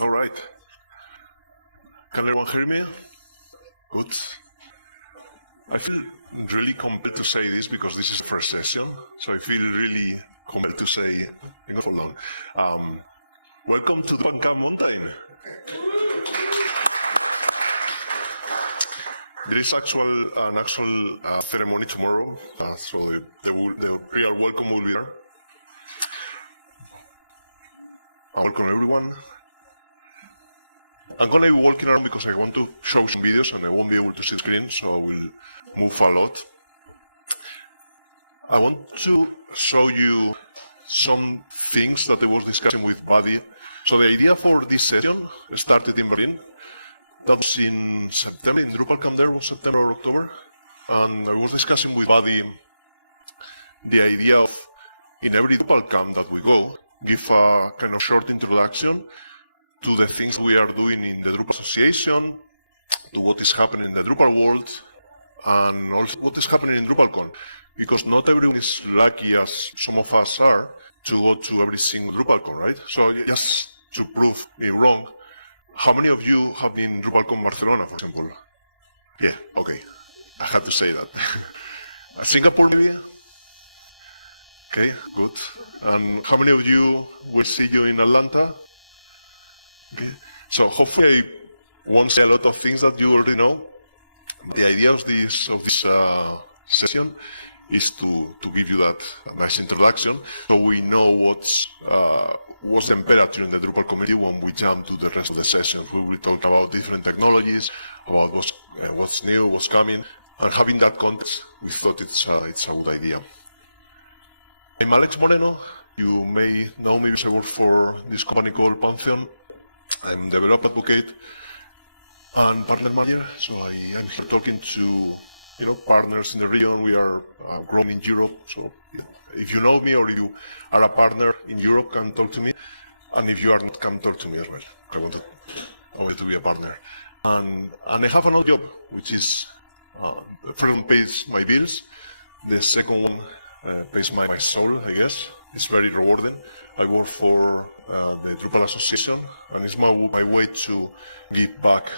All right. Can everyone hear me? Good. I feel really compelled to say this because this is the first session, so I feel really compelled to say, hold on. Welcome to Drupalcon Mountain. There is an actual ceremony tomorrow, so the real welcome will be there. Welcome everyone. I'm going to be walking around because I want to show some videos and I won't be able to see the screen, so I will move a lot. I want to show you some things that I was discussing with Buddy. So the idea for this session started in Berlin. That was in September, in Drupalcon there was September or October. And I was discussing with Buddy the idea of, in every Drupalcon that we go, give a kind of short introduction to the things we are doing in the Drupal Association, to what is happening in the Drupal world, and also what is happening in Drupalcon. Because not everyone is lucky, as some of us are, to go to every single Drupalcon, right? So just to prove me wrong, how many of you have been in Drupalcon Barcelona, for example? Yeah, okay. I had to say that. Singapore, maybe? Okay, good. And how many of you will see you in Atlanta? Okay. So hopefully I won't say a lot of things that you already know. The idea of this session is to give you that nice introduction, so we know what's the temperature in the Drupal community when we jump to the rest of the sessions. We will talk about different technologies, about what's new, what's coming, and having that context, we thought it's a good idea. I'm Alex Moreno. You may know me because I work for this company called Pantheon. I'm developer advocate and partner manager, so I'm here talking to partners in the region. We are growing in Europe, so if you know me or if you are a partner in Europe, come talk to me, and if you are not, come talk to me as well. I want to be a partner, and I have another job, which is the first one pays my bills, the second one pays my soul, I guess. It's very rewarding. I work for the Drupal Association, and it's my way to give back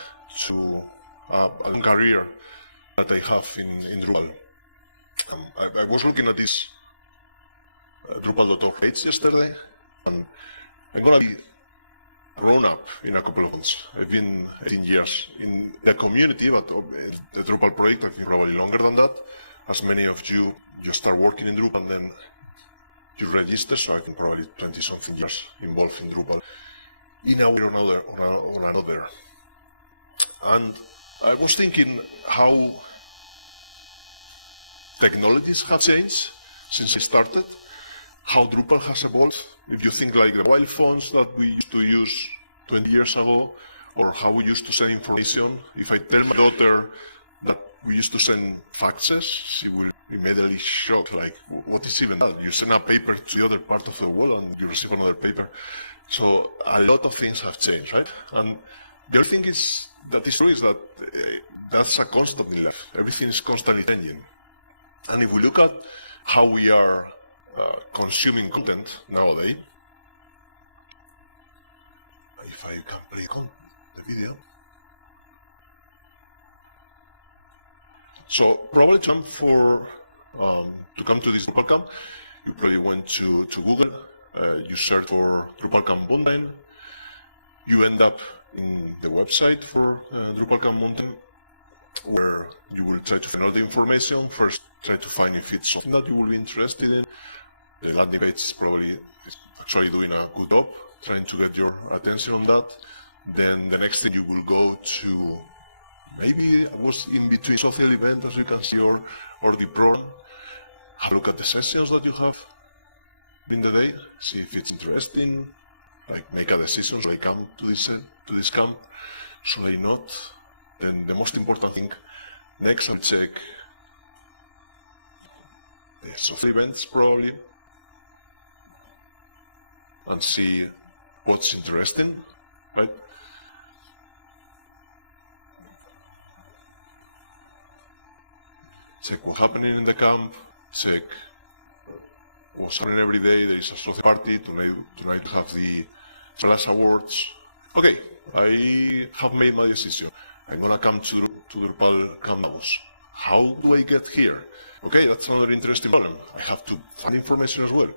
to a long career that I have in Drupal. I was looking at this Drupal.org page yesterday, and I'm going to be grown up in a couple of months. I've been 18 years in the community, but the Drupal project I've been probably longer than that. As many of you start working in Drupal and then you register, so I've been probably 20-something years involved in Drupal in a way or another. And I was thinking how technologies have changed since I started, how Drupal has evolved. If you think like the mobile phones that we used to use 20 years ago, or how we used to send information. If I tell my daughter that we used to send faxes, she will immediately shock, like, what is even that? You send a paper to the other part of the world and you receive another paper. So a lot of things have changed, right? And the other thing that is true is that that's a constant in life. Everything is constantly changing. And if we look at how we are consuming content nowadays, if I can play the video. So probably to come to this Drupalcon, you probably went to Google, you search for Drupalcon Mountain, you end up in the website for Drupalcon Mountain, where you will try to find all the information. First, try to find if it's something that you will be interested in. The landing page is probably actually doing a good job, trying to get your attention on that. Then the next thing you will go to, maybe it was in between social event, as you can see, or the program. Have a look at the sessions that you have in the day, see if it's interesting, like make a decision. Should I come to this camp? Should I not? Then the most important thing, next I'll check the social events probably, and see what's interesting, right? Check what's happening in the camp, check what's happening every day. There is a social party, tonight have the Plus Awards, Okay, I have made my decision. I'm gonna come to Drupal Davos. How do I get here? Okay, that's another interesting problem. I have to find information as well.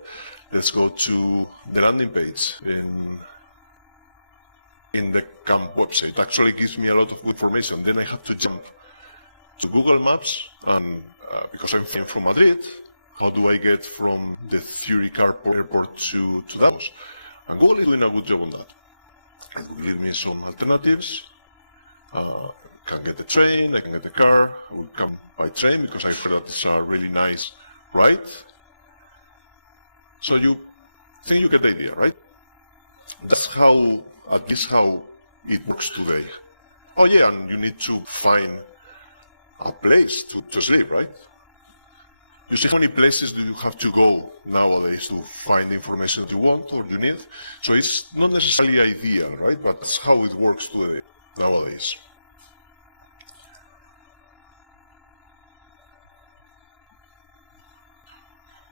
Let's go to the landing page in the camp website. It actually gives me a lot of good information. Then I have to jump to Google Maps, and because I'm flying from Madrid, how do I get from the Zurich airport to Davos? And Google is doing a good job on that. It will give me some alternatives. I can get the train, I can get the car. I will come by train because I heard that it's a really nice ride. So you think you get the idea, right? That's how, at least how it works today. Oh yeah, and you need to find a place to sleep, right? You see how many places do you have to go nowadays to find the information that you want or you need? So it's not necessarily ideal, right? But that's how it works today, nowadays.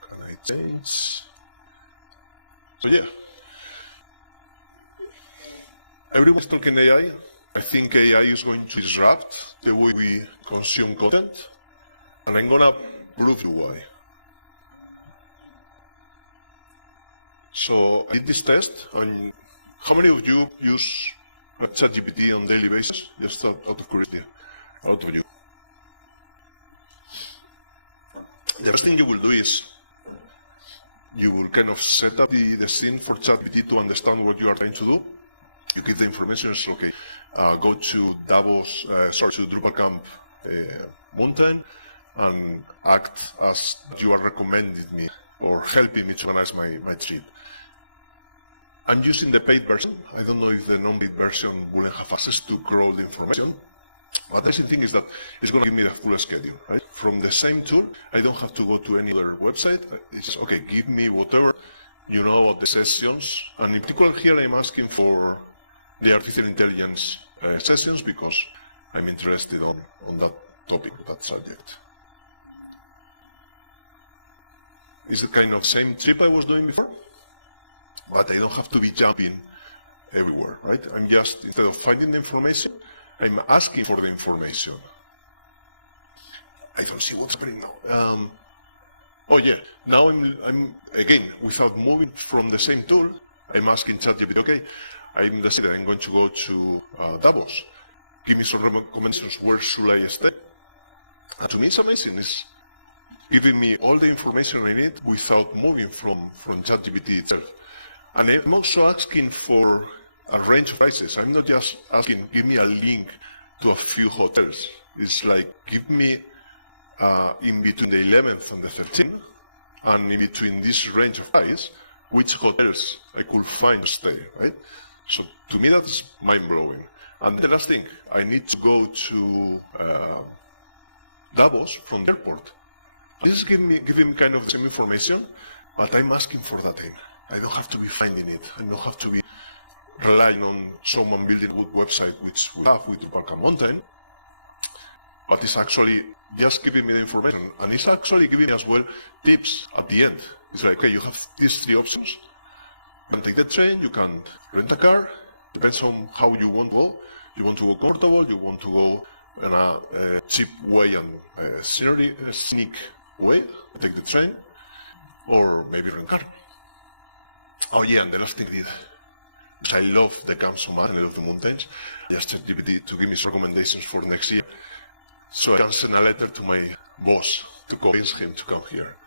Can I change? So yeah. Everyone's talking AI. I think AI is going to disrupt the way we consume content. And I'm gonna prove you why. So I did this test, and how many of you use ChatGPT on a daily basis? Just out of curiosity, a lot of you. The first thing you will do is you will kind of set up the scene for ChatGPT to understand what you are trying to do. You give the information, so okay, go to Davos, to Drupal Camp Mountain, and act as you are recommending me or helping me to organize my trip. I'm using the paid version. I don't know if the non-paid version wouldn't have access to crawl the information. But the interesting thing is that it's going to give me the full schedule, right? From the same tool, I don't have to go to any other website. It's okay, give me whatever you know about the sessions. And in particular here, I'm asking for the artificial intelligence sessions because I'm interested on that topic, that subject. It's the kind of same trip I was doing before, but I don't have to be jumping everywhere, right? I'm just, instead of finding the information, I'm asking for the information. I don't see what's happening now. Oh yeah, now I'm again, without moving from the same tool, I'm asking ChatGPT, okay, I'm decided I'm going to go to Davos. Give me some recommendations, where should I stay? And to me it's amazing. It's giving me all the information I need without moving from ChatGPT itself. And I'm also asking for a range of prices. I'm not just asking, give me a link to a few hotels. It's like, give me in between the 11th and the 13th, and in between this range of price, which hotels I could find to stay, right? So to me, that's mind-blowing. And the last thing, I need to go to Davos from the airport. This is giving me kind of the same information, but I'm asking for that time. I don't have to be finding it. I don't have to be relying on someone building a good website, which we have with Drupal Mountain. But it's actually just giving me the information. And it's actually giving me as well tips at the end. It's like, okay, you have these three options. You can take the train, you can rent a car. Depends on how you want to go. You want to go comfortable, you want to go in a cheap way and scenic way, take the train, or maybe rent a car. Oh yeah, and the last thing I did, because I love the camp so much and I love the mountains, I asked ChatGPT to give me some recommendations for next year, so I can send a letter to my boss to convince him to come here.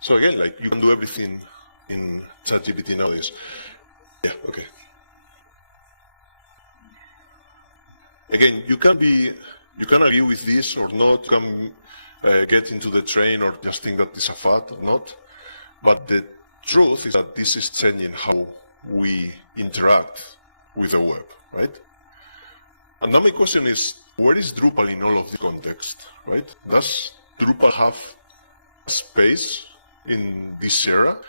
So again, like, you can do everything in ChatGPT nowadays. Yeah, okay. Again, you can agree with this or not, you can get into the train or just think that it's a fad or not. But the truth is that this is changing how we interact with the web, right? And now my question is, where is Drupal in all of the context, right? Does Drupal have a space in this era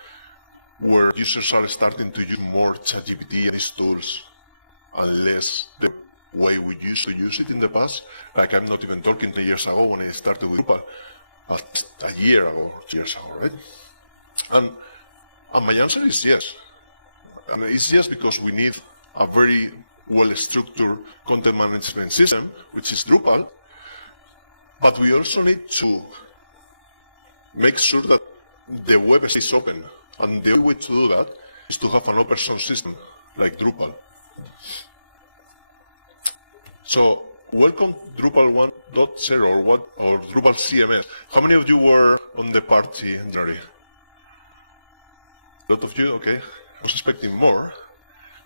where users are starting to use more ChatGPT and these tools and less the way we used to use it in the past? Like, I'm not even talking 10 years ago when I started with Drupal, but a year ago, 2 years ago, right? And my answer is yes. And it's yes because we need a very well-structured content management system, which is Drupal, but we also need to make sure that the web stays open. And the only way to do that is to have an open source system like Drupal. So, welcome to Drupal 1.0 or Drupal CMS. How many of you were on the party in January? A lot of you, okay. I was expecting more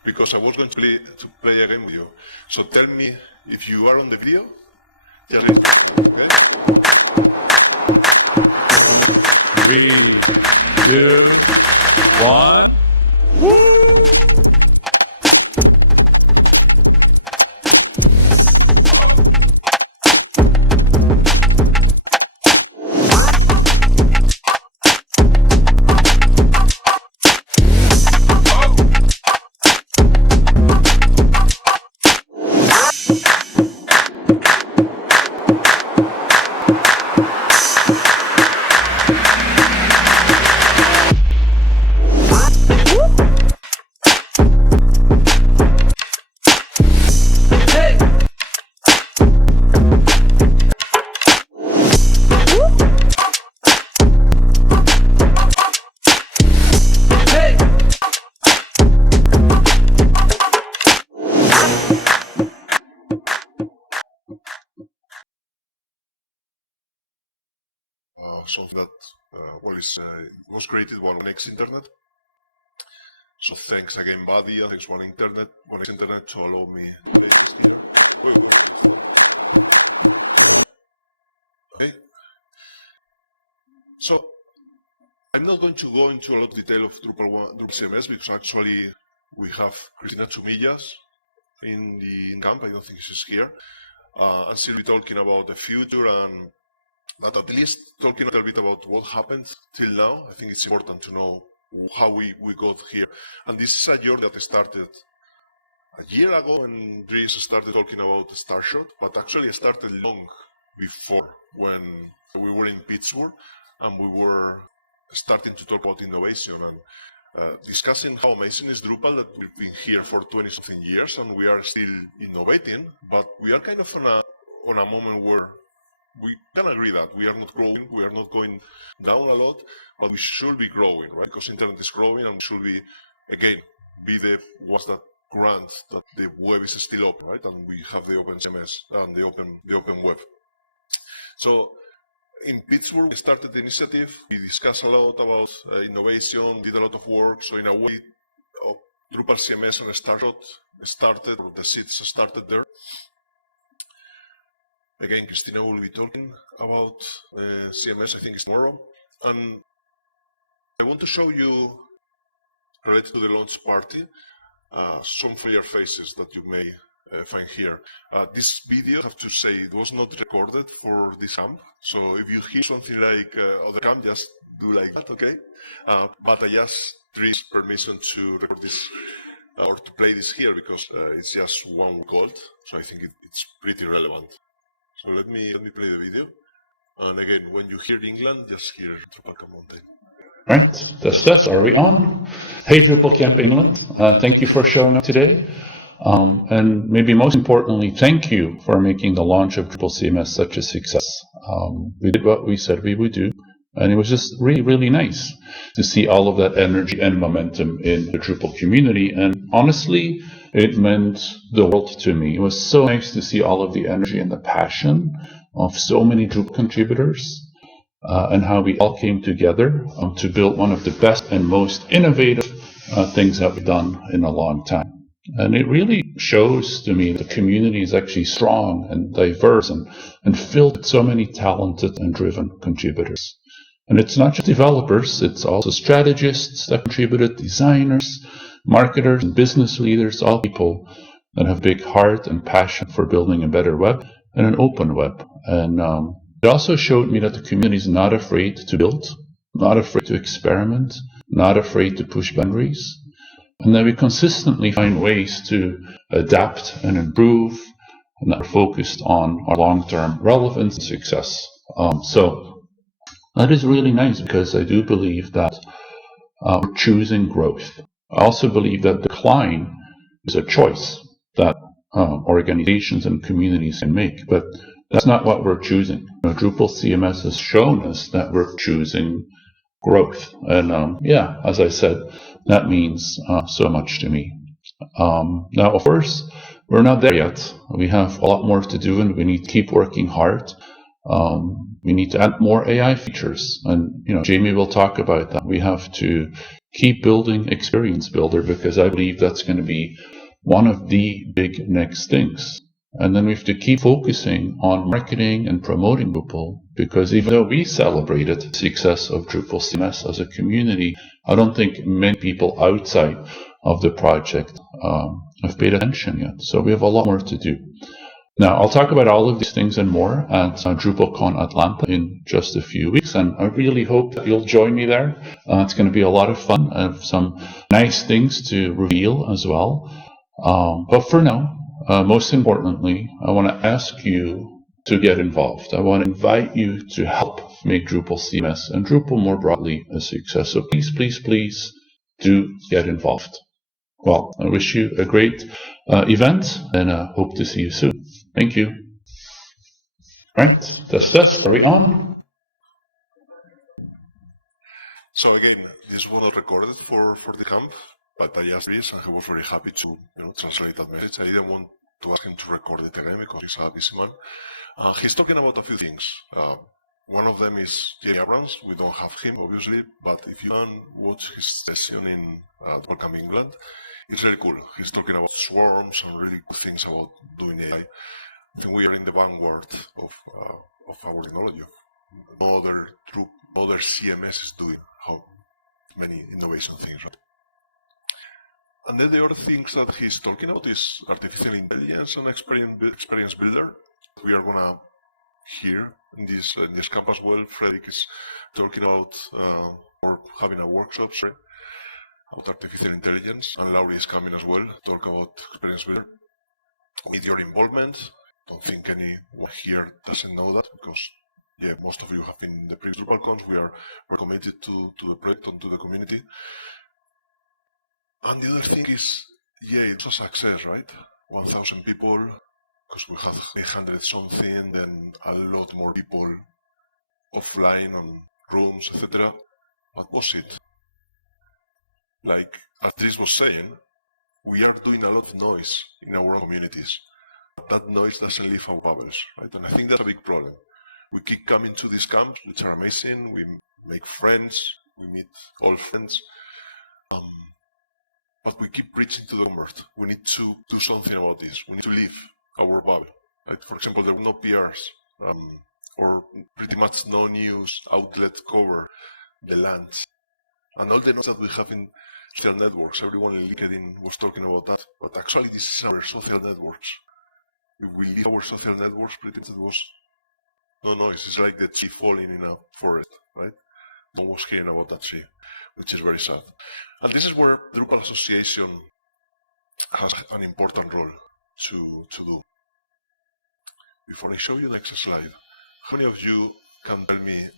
because I was going to play a game with you. So tell me if you are on the video, just raise your hand, okay? 3, 2, 1. Something that was created by One Internet. So thanks again, Buddy, thanks One Internet to allow me to play this here. Okay. So I'm not going to go into a lot of detail of Drupal CMS because actually we have Cristina Chumillas in the camp. I don't think she's here. And she'll be talking about the future but at least talking a little bit about what happened till now. I think it's important to know how we got here. And this is a journey that started a year ago when Dries started talking about Starshot, but actually it started long before when we were in Pittsburgh and we were starting to talk about innovation and discussing how amazing is Drupal, that we've been here for 20-something years and we are still innovating, but we are kind of on a moment where we can agree that we are not growing, we are not going down a lot, but we should be growing, right? Because internet is growing and we should be, again, be the ones that grant that the web is still open, right? And we have the open CMS and the open web. So in Pittsburgh, we started the initiative. We discussed a lot about innovation, did a lot of work. So in a way, Drupal CMS and Starshot started, or the seeds started there. Again, Cristina will be talking about CMS, I think it's tomorrow. And I want to show you, related to the launch party, some familiar faces that you may find here. This video, I have to say, it was not recorded for this camp. So if you hear something like other camp, just do like that, okay? But I asked Dries permission to record this or to play this here because it's just 1 week old. So I think it's pretty relevant. So let me play the video. And again, when you hear England, just hear Drupalcon Mountain. All right, that's us. Are we on? Hey, Drupalcon England. Thank you for showing today. And maybe most importantly, thank you for making the launch of Drupal CMS such a success. We did what we said we would do. And it was just really, really nice to see all of that energy and momentum in the Drupal community. And honestly, it meant the world to me. It was so nice to see all of the energy and the passion of so many Drupal contributors and how we all came together to build one of the best and most innovative things that we've done in a long time. And it really shows to me the community is actually strong and diverse and filled with so many talented and driven contributors. And it's not just developers, it's also strategists that contributed, designers, marketers, and business leaders, all people that have big heart and passion for building a better web and an open web. And it also showed me that the community is not afraid to build, not afraid to experiment, not afraid to push boundaries, and that we consistently find ways to adapt and improve, and that we're focused on our long-term relevance and success. So that is really nice because I do believe that we're choosing growth. I also believe that decline is a choice. that organizations and communities can make. But that's not what we're choosing. Drupal CMS has shown us that we're choosing growth. And as I said, that means so much to me. Now, of course, we're not there yet. We have a lot more to do, and we need to keep working hard. We need to add more AI features, and Jamie will talk about that. We have to keep building Experience Builder, because I believe that's going to be one of the big next things. And then we have to keep focusing on marketing and promoting Drupal, because even though we celebrated the success of Drupal CMS as a community, I don't think many people outside of the project have paid attention yet. So we have a lot more to do. Now, I'll talk about all of these things and more at Drupalcon Atlanta in just a few weeks, and I really hope that you'll join me there. It's going to be a lot of fun. I have some nice things to reveal as well. But for now, most importantly, I want to ask you to get involved. I want to invite you to help make Drupal CMS and Drupal more broadly a success. So please, please, please do get involved. Well, I wish you a great event, and hope to see you soon. Thank you. All right, that's are we on? So again, this was not recorded for the camp, but I asked Dries, and he was very happy to translate that message. I didn't want to ask him to record it again because he's a busy man. He's talking about a few things. One of them is Jerry Abrams. We don't have him, obviously, but if you can watch his session in Drupalcon England, it's really cool. He's talking about swarms and really cool things about doing AI. I think we are in the vanguard of our technology. No other CMS is doing how many innovation things, right? And then the other things that he's talking about is artificial intelligence and experience builder. We are gonna hear in this camp as well. Frederick is talking about or having a workshop about artificial intelligence, and Laurie is coming as well to talk about experience builder. With your involvement, don't think anyone here doesn't know that, because most of you have been in the previous Drupalcons. We are committed to the project and to the community. And the other thing is, it's a success, right? 1,000 people, because we have 800 something, then a lot more people offline on rooms, etc. But was it? Like, as Dries was saying, we are doing a lot of noise in our own communities. But that noise doesn't leave our bubbles, right? And I think that's a big problem. We keep coming to these camps, which are amazing. We make friends. We meet old friends. But we keep preaching to the convert. We need to do something about this. We need to leave our bubble. Right? For example, there were no PRs, or pretty much no news outlet cover the land. And all the noise that we have in social networks, everyone in LinkedIn was talking about that. But actually, this is our social networks. If we leave our social networks, pretty much it was no noise. It's like the tree falling in a forest, right? No one was hearing about that tree, which is very sad. And this is where Drupal Association has an important role to do. Before I show you the next slide, how many of you can tell me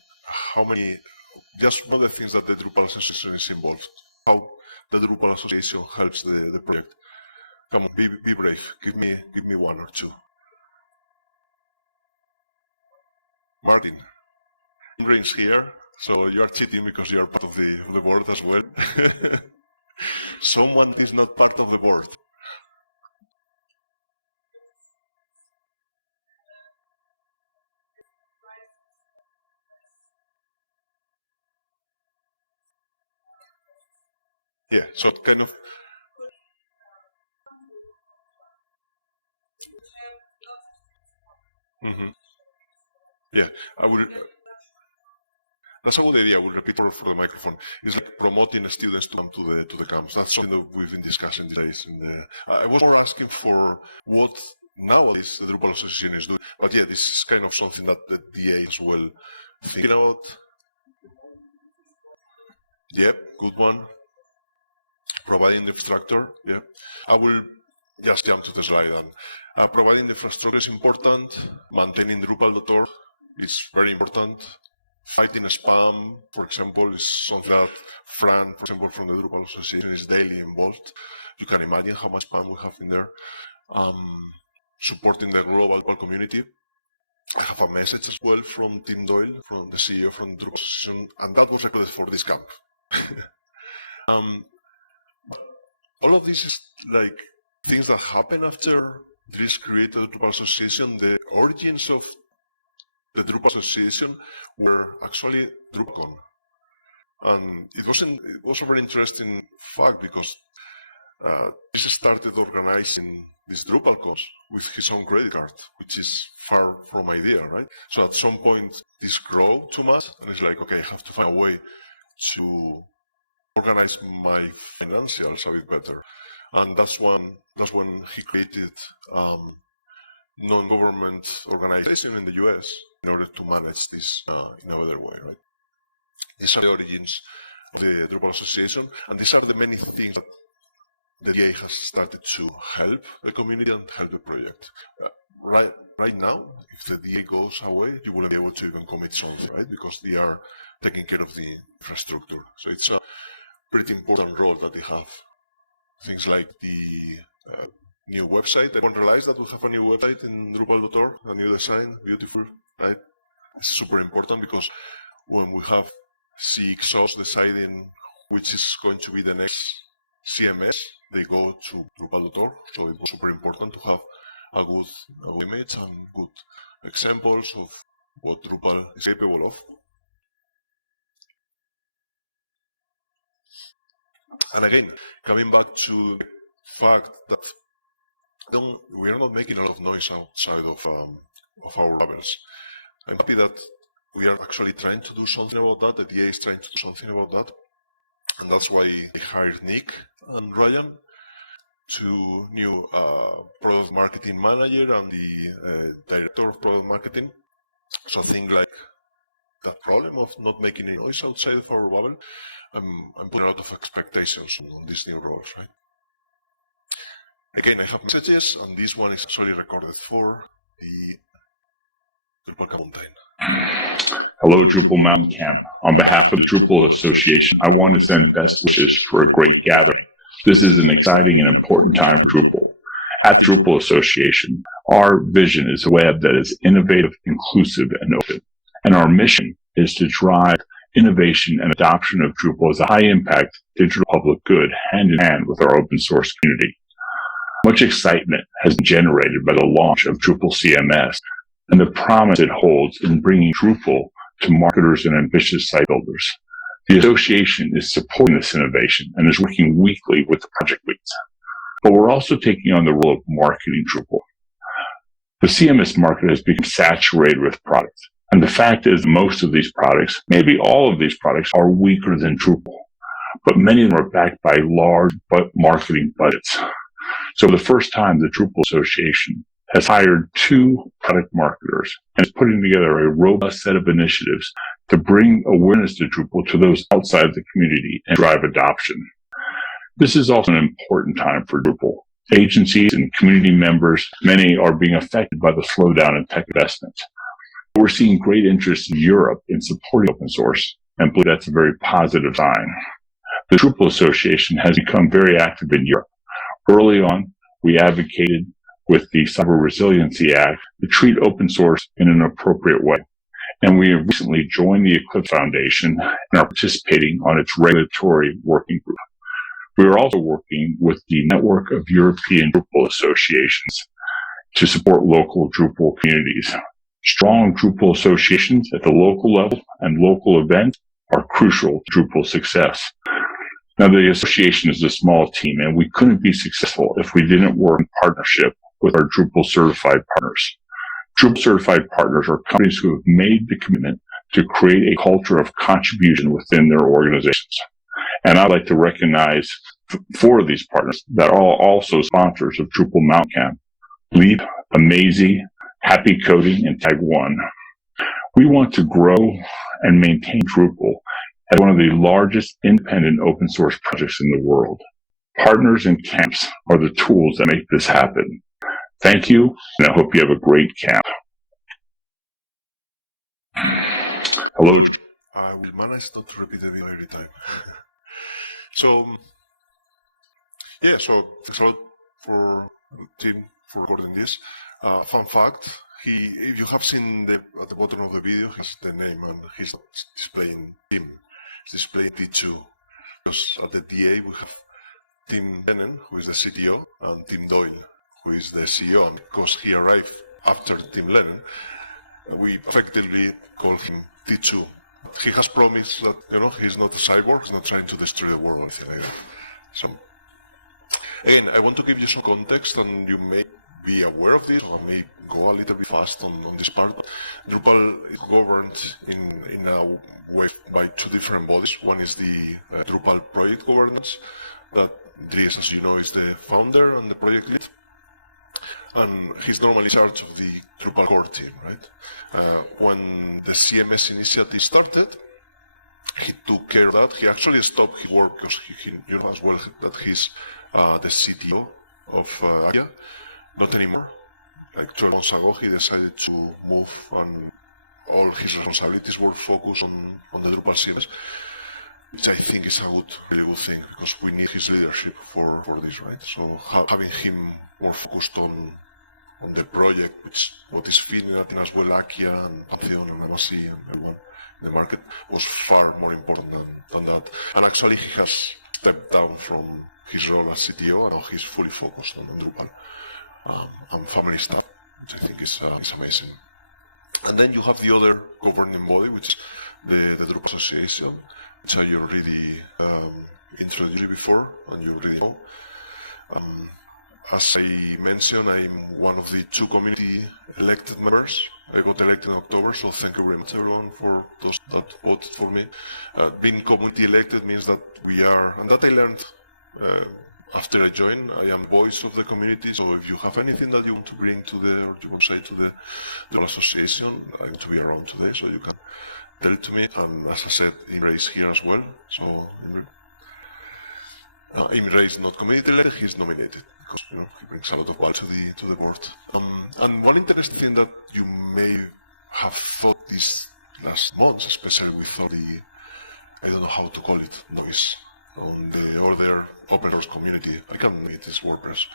just one of the things that the Drupal Association is involved, how the Drupal Association helps the project? Come on, be brave. Give me one or two. Martin, Brain's here, so you are cheating because you are part of the board as well. Someone is not part of the board. Yeah, so kind of. Mm-hmm. Yeah, I will. That's a good idea. I will repeat for the microphone. It's like promoting students to come to the camps. That's something that we've been discussing these days. I was more asking for what nowadays the Drupal Association is doing. But this is kind of something that the DA as well thinking about. Yep, good one. Providing the infrastructure. Yeah, I will just jump to the slide. And providing the infrastructure is important. Maintaining Drupal.org is very important. Fighting spam, for example, is something that Fran, for example, from the Drupal Association is daily involved. You can imagine how much spam we have in there. supporting the global Drupal community. I have a message as well from Tim Doyle, from the CEO from Drupal Association, and that was recorded for this camp. All of this is like things that happen after Dries created the Drupal Association. The origins of the Drupal Association were actually Drupalcon. And it was a very interesting fact because Dries started organizing these Drupalcons with his own credit card, which is far from ideal, right? So at some point, this grew too much, and it's like, okay, I have to find a way to organize my financials a bit better. And that's when he created non-government organization in the US in order to manage this in a better way, right? These are the origins of the Drupal Association, and these are the many things that the DA has started to help the community and help the project. Right now, if the DA goes away, you wouldn't be able to even commit something, right? Because they are taking care of the infrastructure. So it's a pretty important role that they have. Things like the new website. Everyone realized that we have a new website in Drupal.org, a new design, beautiful, right? It's super important because when we have CXOs deciding which is going to be the next CMS, they go to Drupal.org. So it was super important to have a good image and good examples of what Drupal is capable of. And again, coming back to the fact that we are not making a lot of noise outside of our labels. I'm happy that we are actually trying to do something about that. The DA is trying to do something about that. And that's why they hired Nick and Ryan, two new product marketing manager and the director of product marketing. So I think like that problem of not making any noise outside of our bubble, I'm putting a lot of expectations on these new roles, right? Again, I have messages, and this one is actually recorded for the Drupal Mountain. Hello, Drupal Mountain Camp. On behalf of the Drupal Association, I want to send best wishes for a great gathering. This is an exciting and important time for Drupal. At the Drupal Association, our vision is a web that is innovative, inclusive, and open. And our mission is to drive innovation and adoption of Drupal as a high-impact digital public good hand-in-hand with our open source community. Much excitement has been generated by the launch of Drupal CMS and the promise it holds in bringing Drupal to marketers and ambitious site builders. The association is supporting this innovation and is working weekly with the project leads. But we're also taking on the role of marketing Drupal. The CMS market has become saturated with products. And the fact is most of these products, maybe all of these products, are weaker than Drupal. But many of them are backed by large marketing budgets. So for the first time, the Drupal Association has hired 2 product marketers and is putting together a robust set of initiatives to bring awareness to Drupal to those outside the community and drive adoption. This is also an important time for Drupal. Agencies and community members, many are being affected by the slowdown in tech investments. We're seeing great interest in Europe in supporting open source, and believe that's a very positive sign. The Drupal Association has become very active in Europe. Early on, we advocated with the Cyber Resiliency Act to treat open source in an appropriate way. And we have recently joined the Eclipse Foundation and are participating on its regulatory working group. We are also working with the Network of European Drupal Associations to support local Drupal communities. Strong Drupal associations at the local level and local events are crucial to Drupal success. Now, the association is a small team, and we couldn't be successful if we didn't work in partnership with our Drupal certified partners. Drupal certified partners are companies who have made the commitment to create a culture of contribution within their organizations. And I'd like to recognize 4 of these partners that are also sponsors of Drupal Mountain Camp: Leap, Amazy, Happy Coding, and Tag 1. We want to grow and maintain Drupal as one of the largest independent open source projects in the world. Partners and camps are the tools that make this happen. Thank you, and I hope you have a great camp. Hello. I will manage not to repeat the video every time. So thanks a lot for Tim recording this. Fun fact, if you have seen at the bottom of the video, he has the name and he's not displaying Tim. He's displaying T2. Because at the DA we have Tim Lennon, who is the CTO, and Tim Doyle, who is the CEO. And because he arrived after Tim Lennon, we effectively call him T2. He has promised that, he's not a cyborg, he's not trying to destroy the world or anything like that. So, again, I want to give you some context, and you may be aware of this, or I may go a little bit fast on this part. Drupal is governed in a way by two different bodies. One is the Drupal project governance, that Dries, as you know, is the founder and the project lead. And he's normally in charge of the Drupal core team, right? When the CMS initiative started, he took care of that. He actually stopped his work because he as well that he's the CTO of AMYHPM. Not anymore. Like 12 months ago, he decided to move, and all his responsibilities were focused on the Drupal CMS, which I think is a really good thing, because we need his leadership for this, right? So having him more focused on the project, what is feeding at as well, Akia and Pantheon and Amasi and everyone in the market, was far more important than that. And actually, he has stepped down from his role as CTO, and now he's fully focused on Drupal and family stuff, which I think is amazing. And then you have the other governing body, which is the Drupal Association, which I already introduced before, and you already know. As I mentioned, I'm one of the 2 community elected members. I got elected in October, so thank you very much, everyone, for those that voted for me. Being community elected means that we are, and that I learned after I joined, I am voice of the community. So if you have anything that you want to bring or you want to say to the Drupal Association, I'm going to be around today, so you can tell it to me. And as I said, Imre is here as well. So Imre is not community elected; he's nominated, because he brings a lot of value to the board. And one interesting thing that you may have thought these last months, especially with all the, I don't know how to call it, noise on the other open source community. I can't make this WordPress.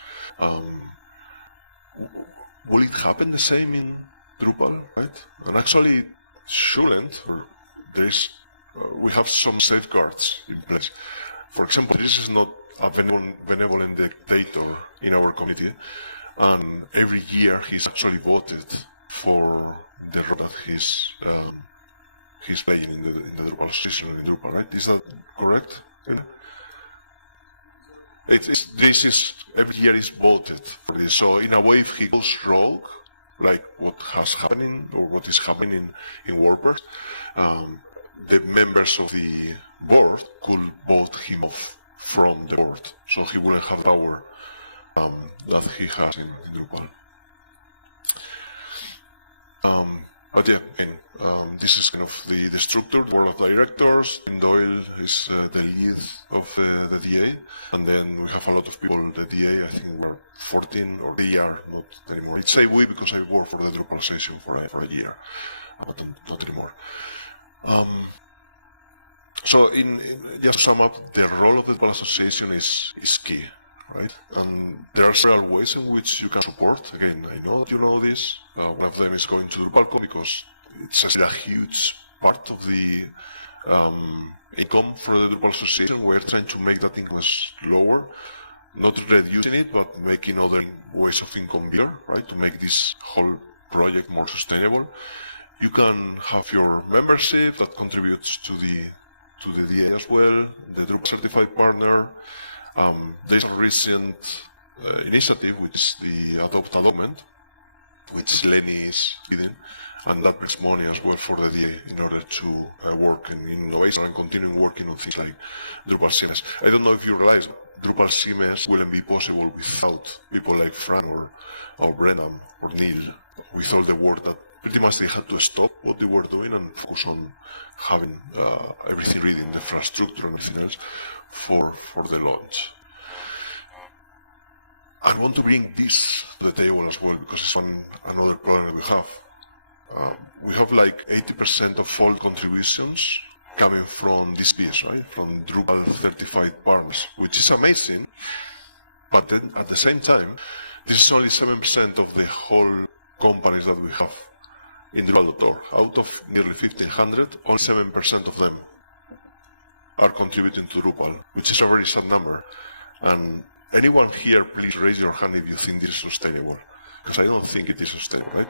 Will it happen the same in Drupal, right? And actually, it shouldn't. We have some safeguards in place. For example, this is not a benevolent dictator in our community, and every year he's actually voted for the role that he's playing in the Drupal Association in Drupal, right? Is that correct? Every year is voted for this. So in a way, if he goes rogue, like what has happening or what is happening in WordPress, the members of the board could vote him off from the board, so he wouldn't have the power that he has in Drupal. But yeah, this is kind of the structure, the board of directors. Tim Doyle is the lead of the DA, and then we have a lot of people. The DA, I think we're 14, or they are not anymore. It's say we because I work for the Drupal Association for a year, but not anymore. So, just to sum up, the role of the Drupal Association is key, right? And there are several ways in which you can support. Again, I know that you know this. One of them is going to Drupalcon, because it's still a huge part of the income for the Drupal Association. We're trying to make that income lower, not reducing it, but making other ways of income bigger, right? To make this whole project more sustainable. You can have your membership that contributes to the DA as well, the Drupal Certified Partner. There's a recent initiative, which is the Adopt a Document, which Lenny is leading, and that brings money as well for the DA in order to work in innovation and continue working on things like Drupal CMS. I don't know if you realize, Drupal CMS wouldn't be possible without people like Fran or Brennan or Neil, with all the work that pretty much they had to stop what they were doing and focus on having everything ready, the infrastructure and everything else for the launch. I want to bring this to the table as well, because it's another problem that we have. We have like 80% of all contributions coming from this piece, right? From Drupal certified partners, which is amazing. But then at the same time, This is only 7% of the whole companies that we have in Drupal.org. Out of nearly 1,500, only 7% of them are contributing to Drupal, which is a very sad number. And anyone here, please raise your hand if you think this is sustainable, because I don't think it is sustainable, right?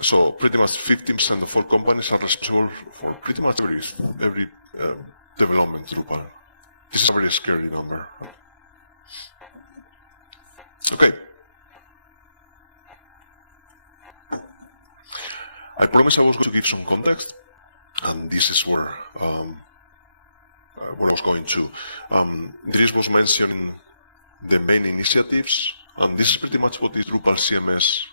So pretty much 15% of all companies are responsible for pretty much every development Drupal. This is a very scary number. Okay. I promised I was going to give some context, and this is where I was going to. Dries was mentioning the main initiatives, and this is pretty much what is Drupal CMS,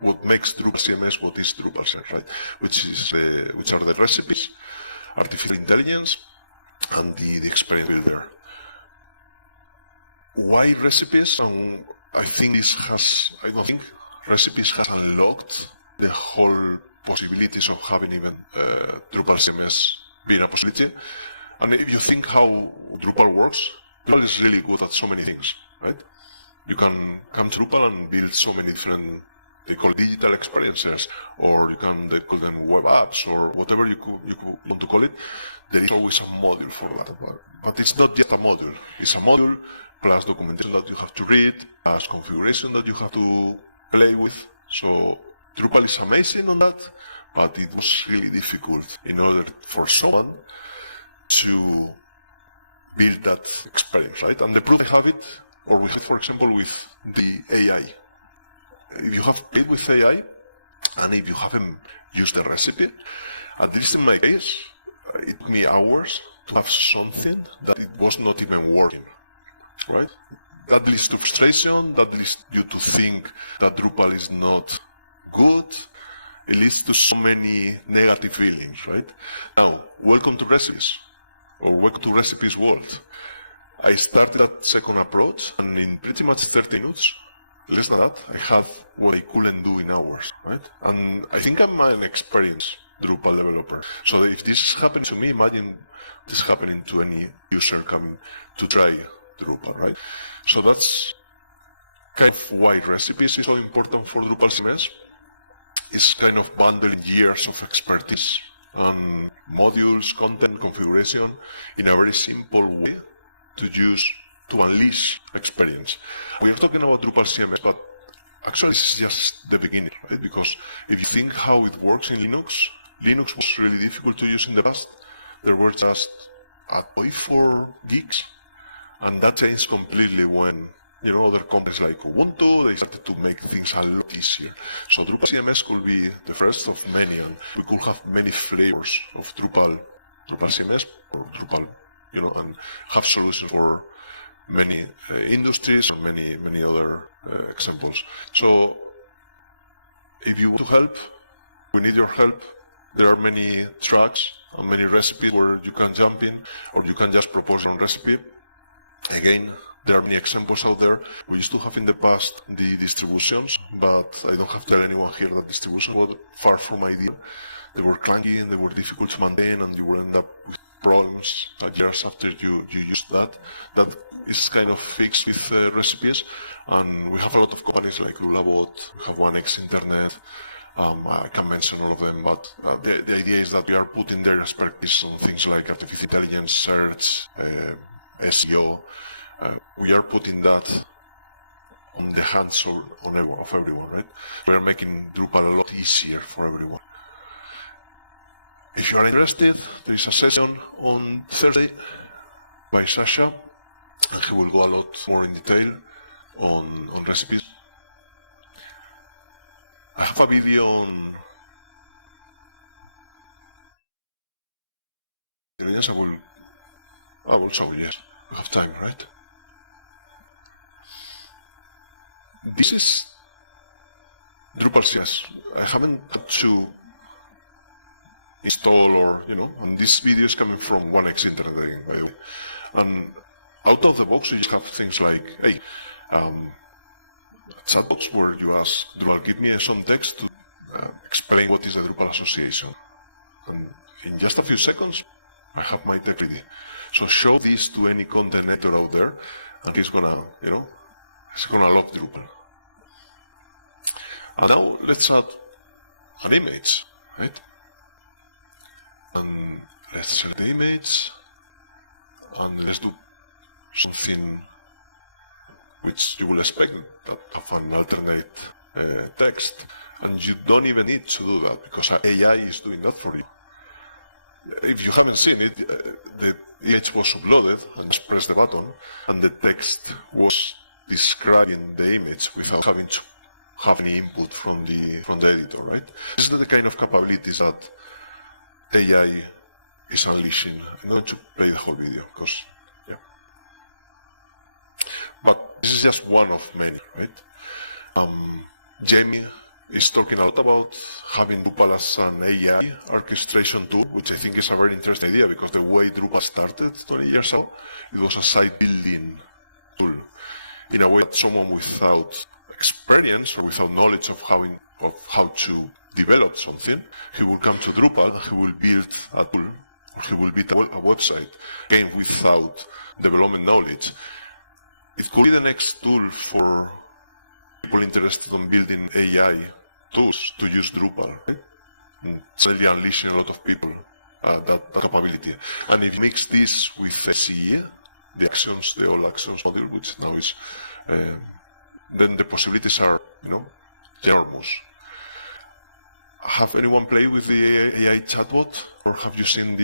what makes Drupal CMS what is Drupal CMS, right? Which are the recipes, artificial intelligence, and the experience builder. Why recipes? And I don't think recipes has unlocked the whole possibilities of having even Drupal CMS being a possibility. And if you think how Drupal works, Drupal is really good at so many things, right? You can come to Drupal and build so many different, they call digital experiences, or they call them web apps, or whatever you could want to call it. There is always a module for that. But it's not just a module. It's a module plus documentation that you have to read, plus configuration that you have to play with. So Drupal is amazing on that, but it was really difficult in order for someone to build that experience, right? And the proof I have it, or we have it, for example, with the AI. If you have played with AI, and if you haven't used the recipe, at least in my case, it took me hours to have something that it was not even working, right? That leads to frustration, that leads you to think that Drupal is not good. It leads to so many negative feelings, right? Now, welcome to recipes, or welcome to recipes world. I started that second approach, and in pretty much 30 minutes, less than that, I had what I couldn't do in hours, right? And I think I'm an experienced Drupal developer. So if this is happening to me, imagine this happening to any user coming to try Drupal, right? So that's kind of why recipes is so important for Drupal CMS. It's kind of bundling years of expertise and modules, content, configuration in a very simple way to unleash experience. We are talking about Drupal CMS, but actually this is just the beginning, right? Because if you think how it works in Linux was really difficult to use in the past. There were just a toy for geeks, and that changed completely when other companies like Ubuntu, they started to make things a lot easier. So Drupal CMS could be the first of many, and we could have many flavors of Drupal CMS or Drupal, and have solutions for many industries or many other examples. So if you want to help, we need your help. There are many tracks and many recipes where you can jump in, or you can just propose your own recipe. Again, there are many examples out there. We used to have in the past the distributions, but I don't have to tell anyone here that distributions were far from ideal. They were clunky and they were difficult to maintain, and you will end up with problems years after you used that. That is kind of fixed with recipes, and we have a lot of companies like Lulabot, we have 1x Internet. I can mention all of them, but the idea is that we are putting their expertise on things like artificial intelligence, search, SEO. We are putting that on the hands of everyone, right? We are making Drupal a lot easier for everyone. If you are interested, there is a session on Thursday by Sasha, and he will go a lot more in detail on recipes. I have a video on intelligence. I will show you, yes. We have time, right? This is Drupal CMS. I haven't had to install and this video is coming from 1x Internet again, by the way. And out of the box, you just have things like, hey, chat box where you ask Drupal, give me some text to explain what is the Drupal Association. And in just a few seconds, I have my text ready. So show this to any content editor out there, and he's gonna, He's gonna love Drupal. And now let's add an image, right? And let's select the image, and let's do something which you will expect that have an alternate text. And you don't even need to do that because AI is doing that for you. If you haven't seen it, the image was uploaded and just press the button, and the text was describing the image without having to have any input from the editor, right? This is the kind of capabilities that AI is unleashing. I'm not going to play the whole video because, yeah. But this is just one of many, right? Jamie is talking a lot about having Drupal as an AI orchestration tool, which I think is a very interesting idea because the way Drupal started 20 years ago, it was a site building tool. In a way that someone without experience or without knowledge of how to develop something, he will come to Drupal and he will build a tool, or he will build a website, again without development knowledge. It could be the next tool for people interested in building AI tools to use Drupal, right? And suddenly unleashing a lot of people that capability. And if you mix this with CE, the all actions module, which now is, then the possibilities are, enormous. Have anyone played with the AI chatbot, or have you seen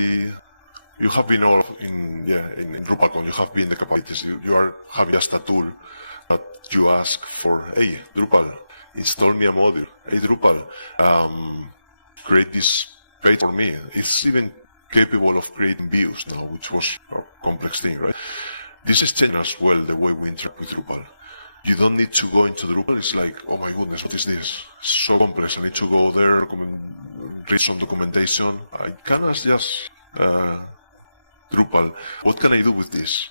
you have been all in Drupalcon, you have been the capabilities. You are having just a tool that you ask for, hey, Drupal, install me a module. Hey, Drupal, create this page for me. It's even capable of creating views now, which was a complex thing, right? This is changing as well the way we interact with Drupal. You don't need to go into Drupal. It's like, oh my goodness, what is this? It's so complex. I need to go there, read some documentation. I can ask just Drupal, what can I do with this?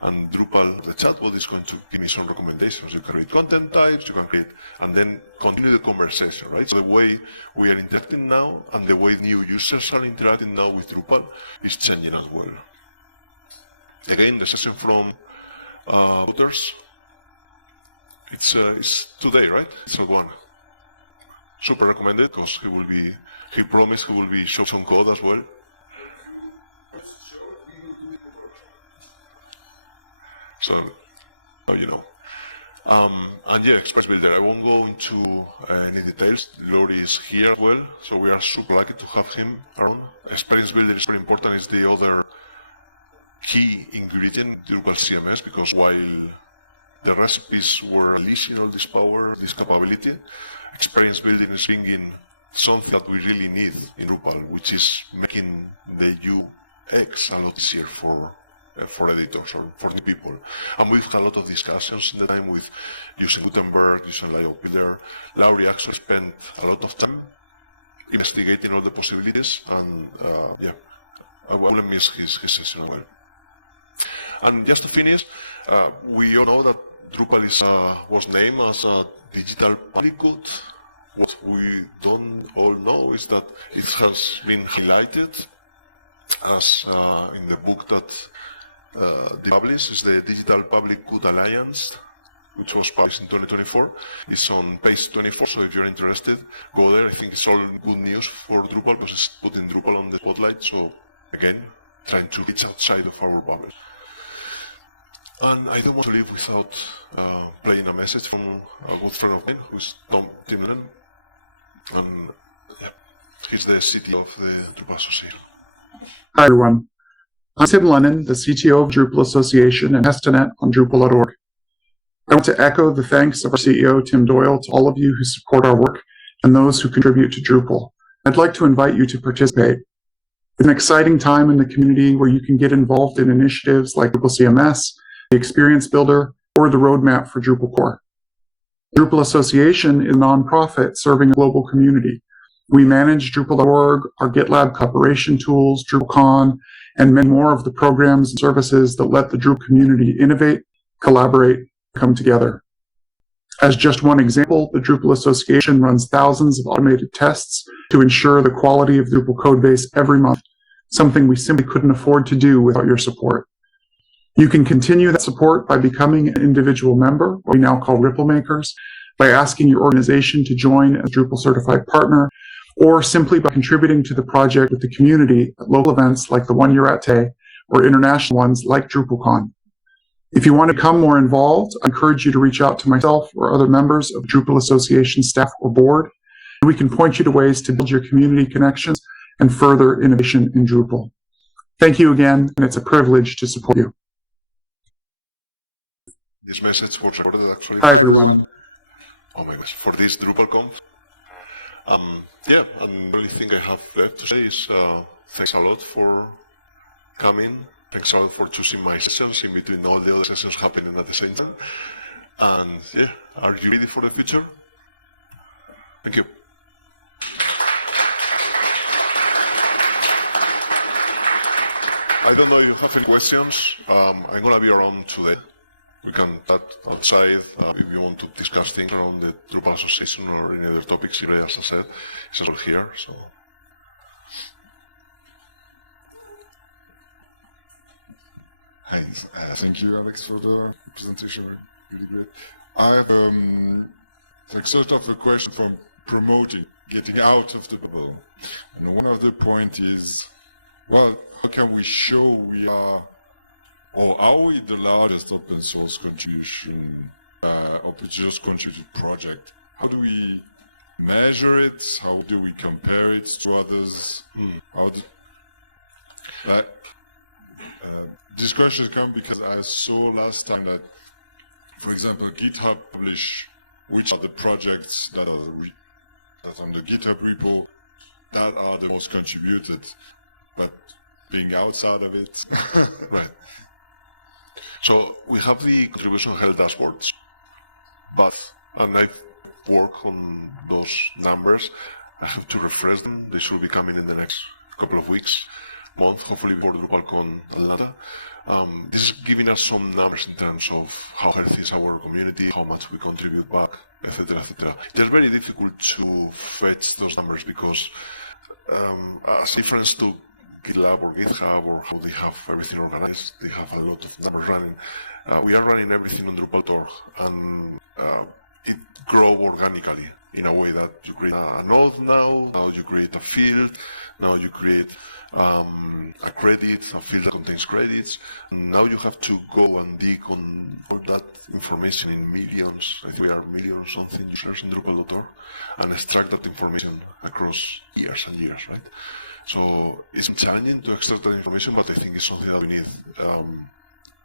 And Drupal, the chatbot, is going to give me some recommendations. You can create content types, you can create, and then continue the conversation, right? So the way we are interacting now and the way new users are interacting now with Drupal is changing as well. Again, the session from Buytaert, it's today, right? It's at 1. Super recommended because he promised he will be showing some code as well. So now you know. And yeah, Experience Builder. I won't go into any details. Lori is here as well, so we are super lucky to have him around. Experience Builder is very important. It's the other key ingredient in Drupal CMS, because while the recipes were unleashing all this power, this capability, Experience Building is bringing something that we really need in Drupal, which is making the UX a lot easier for editors or for new people. And we've had a lot of discussions in the time with using Gutenberg, using Layout Builder. Laurie actually spent a lot of time investigating all the possibilities, and I wouldn't miss his session as well. And just to finish, we all know that Drupal was named as a digital public good. What we don't all know is that it has been highlighted as in the book that they published, is the Digital Public Good Alliance, which was published in 2024. It's on page 24, so if you're interested, go there. I think it's all good news for Drupal because it's putting Drupal on the spotlight. So again, trying to reach outside of our bubble. And I don't want to leave without playing a message from a good friend of mine, who's Tim Doyle, and he's the CTO of the Drupal Association. Hi everyone, I'm Tim Lennon, the CTO of Drupal Association and Testanet on Drupal.org. I want to echo the thanks of our CEO Tim Doyle to all of you who support our work and those who contribute to Drupal. I'd like to invite you to participate. It's an exciting time in the community where you can get involved in initiatives like Drupal CMS, the Experience Builder, or the Roadmap for Drupal Core. Drupal Association is a nonprofit serving a global community. We manage Drupal.org, our GitLab cooperation tools, Drupalcon, and many more of the programs and services that let the Drupal community innovate, collaborate, and come together. As just one example, the Drupal Association runs thousands of automated tests to ensure the quality of the Drupal codebase every month, something we simply couldn't afford to do without your support. You can continue that support by becoming an individual member, what we now call Ripple Makers, by asking your organization to join as a Drupal certified partner, or simply by contributing to the project with the community at local events like the one you're at today, or international ones like Drupalcon. If you want to become more involved, I encourage you to reach out to myself or other members of Drupal Association staff or board, and we can point you to ways to build your community connections and further innovation in Drupal. Thank you again, and it's a privilege to support you. This message was recorded actually. Hi, everyone. Oh my gosh, for this DrupalConf. Yeah, and the only thing I have left to say is thanks a lot for coming. Thanks a lot for choosing my sessions in between all the other sessions happening at the same time. And yeah, are you ready for the future? Thank you. I don't know if you have any questions. I'm going to be around today. We can chat outside if you want to discuss things around the Drupal Association or any other topics. As I said, it's all here. So. Hi, thank you, Alex, for the presentation. Really great. I have like sort of a question from promoting, getting out of the bubble. And one of the points is, well, how can we show we are, or are we the largest open source contribution, open source contributed project? How do we measure it? How do we compare it to others? How do, this question comes because I saw last time that, for example, GitHub publish which are the projects that are that on the GitHub repo that are the most contributed, but being outside of it, right. So we have the contribution health dashboards, and I've worked on those numbers. I have to refresh them. They should be coming in the next couple of weeks. Month, hopefully before Drupalcon Atlanta. This is giving us some numbers in terms of how healthy is our community, how much we contribute back, etc., etc. It's very difficult to fetch those numbers because, as difference to GitLab or GitHub or how they have everything organized, they have a lot of numbers running. We are running everything on Drupal.org, and it grows organically in a way that you create a node now you create a field, now you create a credit, a field that contains credits. And now you have to go and dig on all that information in millions. I think we are million something users in Drupal.org, and extract that information across years and years, right? So it's challenging to extract that information, but I think it's something that we need.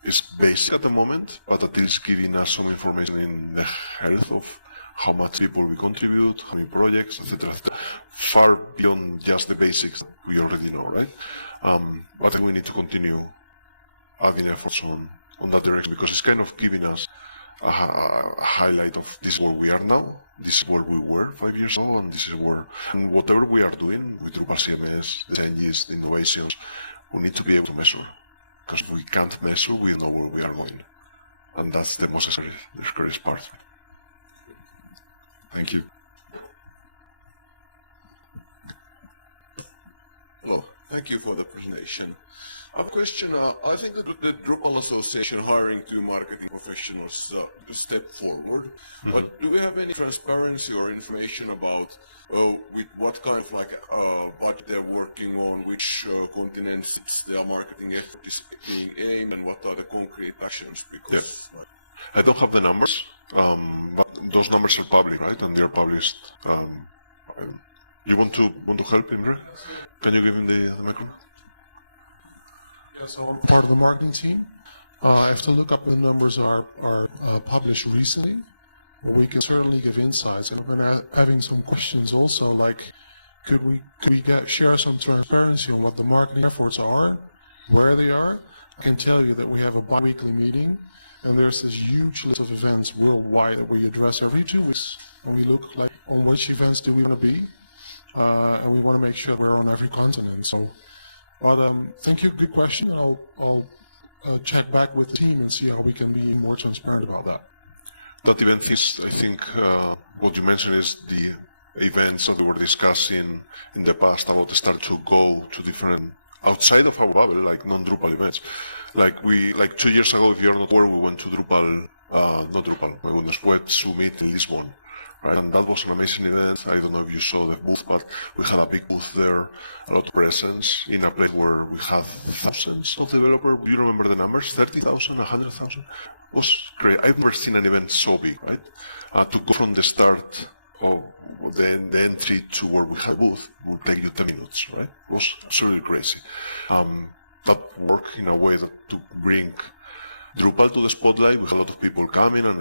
It's basic at the moment, but at least giving us some information in the health of how much people we contribute, how many projects, etc., far beyond just the basics that we already know, right? But I think we need to continue adding efforts on that direction, because it's kind of giving us a highlight of this is where we are now, this is where we were 5 years ago, and this is where, and whatever we are doing with Drupal CMS, the changes, the innovations, we need to be able to measure. Because if we can't measure, we don't know where we are going. And that's the most scariest part. thank you. Hello, thank you for the presentation. I have a question. I think that the Drupal Association hiring two marketing professionals is a step forward. But do we have any transparency or information about with what kind of budget they're working on, which continents their marketing effort is being aimed, and what are the concrete actions? Because I don't have the numbers, but those numbers are public, right? And they are published. You want to help, Imre? Can you give him the microphone? Yeah, so I'm part of the marketing team. I have to look up when the numbers are published recently, but we can certainly give insights. And I've been having some questions also, like could we share some transparency on what the marketing efforts are, where they are? I can tell you that we have a bi-weekly meeting, and there's this huge list of events worldwide that we address every 2 weeks, and we look like on which events do we want to be, and we want to make sure we're on every continent. So. But thank you, good question. I'll check back with the team and see how we can be more transparent about that. That event is, I think, what you mentioned is the events that we were discussing in the past about start to go to different outside of our bubble, like non-Drupal events. Like 2 years ago, if you're not aware, we went to Drupal, not Drupal, my goodness, Web Summit in Lisbon, right? And that was an amazing event. I don't know if you saw the booth, but we had a big booth there, a lot of presence in a place where we had thousands of developers. Do you remember the numbers? 30,000, 100,000? It was great. I've never seen an event so big, right? To go from the start of the entry to where we had a booth would take you 10 minutes, right? It was absolutely crazy. That worked in a way that to bring Drupal to the spotlight with a lot of people coming, and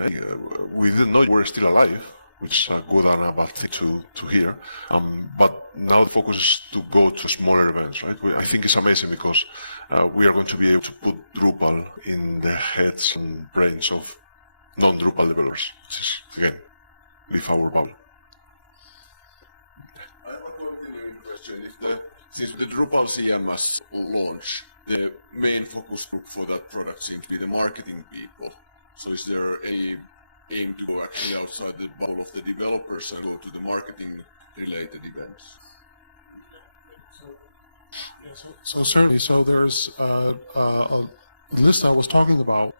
we didn't know we were still alive, which is a good and a bad thing to hear. But now the focus is to go to smaller events, right? I think it's amazing because we are going to be able to put Drupal in the heads and brains of non-Drupal developers, which is, again, leave our bubble. I have a continuing question. Since the Drupal CMS launch, the main focus group for that product seems to be the marketing people. So is there any aim to go actually outside the bubble of the developers and go to the marketing-related events? So certainly, so there's a list I was talking about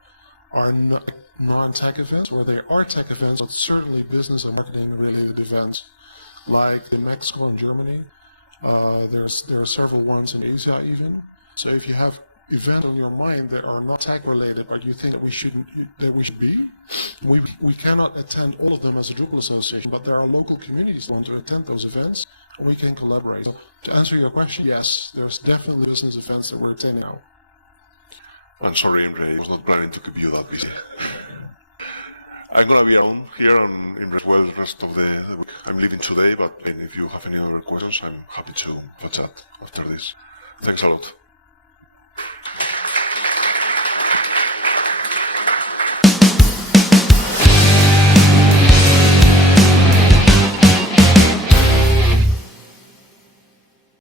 are non-tech events, or they are tech events, but certainly business and marketing-related events, like in Mexico and Germany. There are several ones in Asia even. So if you have events on your mind that are not tech related, but you think that we should be, we cannot attend all of them as a Drupal Association, but there are local communities that want to attend those events, and we can collaborate. So to answer your question, yes, there's definitely business events that we're attending now. I'm sorry, Imre, I was not planning to keep you that busy. I'm going to be around here and Imre as well the rest of the week. I'm leaving today, but if you have any other questions, I'm happy to chat after this. Thanks a lot.